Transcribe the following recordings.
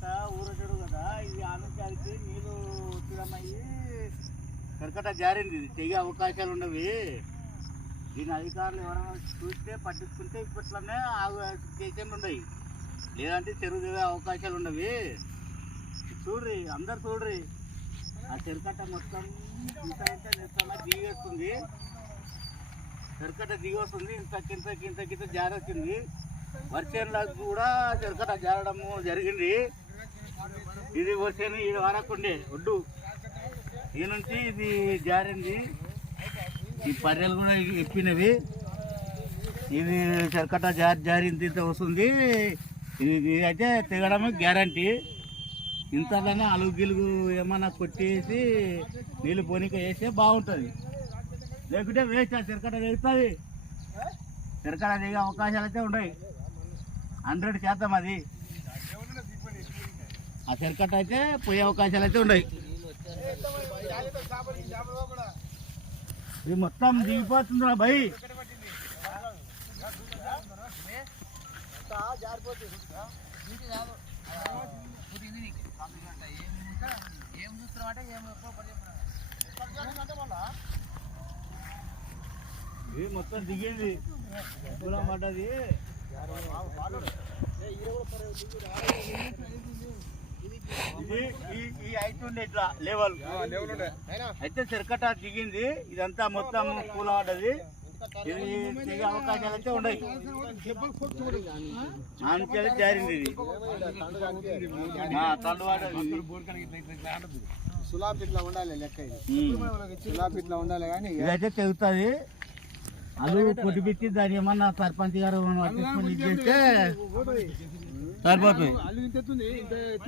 కట్ట ఊరచడు కదా, ఇది ఆమెకి నీళ్ళు ఉత్తిదమయ్యి కరకట్ట జారింది. ఇది తెగే అవకాశాలు ఉండవి. దీని అధికారులు ఎవరైనా చూస్తే పట్టించుకుంటే ఇప్పట్లోనే స్టేషన్లు ఉన్నాయి, లేదంటే చెరువు దిగే అవకాశాలు ఉండవి. చూడ్రి, అందరు చూడ్రి, ఆ చెరుకట్ట మొత్తం ఇంత దిగి వస్తుంది. చెరుకట్ట దిగి వస్తుంది, ఇంత జారొచ్చింది. వర్షంలో కూడా చెరుకట్ట జారడము జరిగింది. ఇది వర్షం ఈ వరకుండే ఒడ్డు, ఈ నుంచి ఇది జారింది. ఈ పర్రెలు కూడా ఎక్కినవి. ఇది చెరుకట్ట జారింది ఇంత వస్తుంది. ఇది అయితే తెగడమే గ్యారంటీ. ఇంతలోనే అలుగు గిలుగు ఏమన్నా కొట్టేసి నీళ్ళు పోనీక వేస్తే బాగుంటుంది, లేకుంటే వేస్ట్. ఆ చెరుకట్ట తెగుతుంది. చెరుకట్ట దిగే అవకాశాలు అయితే ఉన్నాయి 100%. అది ఆ చెరుకట్ట అయితే పోయే అవకాశాలు అయితే ఉన్నాయి. ఇది మొత్తం దిగిపోతుందిరా భయ్. ఇది మొత్తం దిగింది, పొలం పడ్డది. ఈ హైట్ ఉండే ఇట్లా లెవెల్ అయితే చెరుకట్ట దిగింది. ఇదంతా మొత్తం పూల పడ్డది. ఇది తెగే అవకాశాలు అయితే ఉన్నాయి. అంచెలు జారింది. ఇది తండు పడ్డది. ఇదైతే తెగుతుంది. అల్లు కొట్టిపెట్టి దాన్ని ఏమన్నా సర్పంచ్ గారు చేస్తే సరిపోతుంది.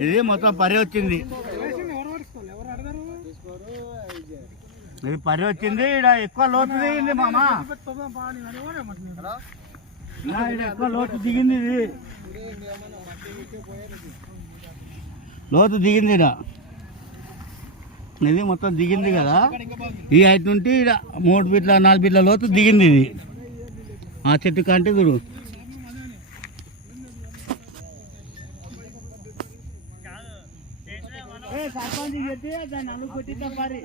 ఇది మొత్తం పరి వచ్చింది. ఇది పరి వచ్చింది. ఇక్కడ ఎక్కువ లోతు దిగింది మామ, ఇక్కడ ఎక్కువ లోతు దిగింది. ఇది లోతు దిగింది. ఇది మొత్తం దిగింది కదా. ఈ హైట్ నుండి ఇక్కడ 3 ఫీట్ల 4 ఫీట్ల లోతు దిగింది. ఇది ఆ చెట్టు కంటే చూడు. సర్పంచ్ చెప్పి దాన్ని అల్లు కొట్టి తప్పారి.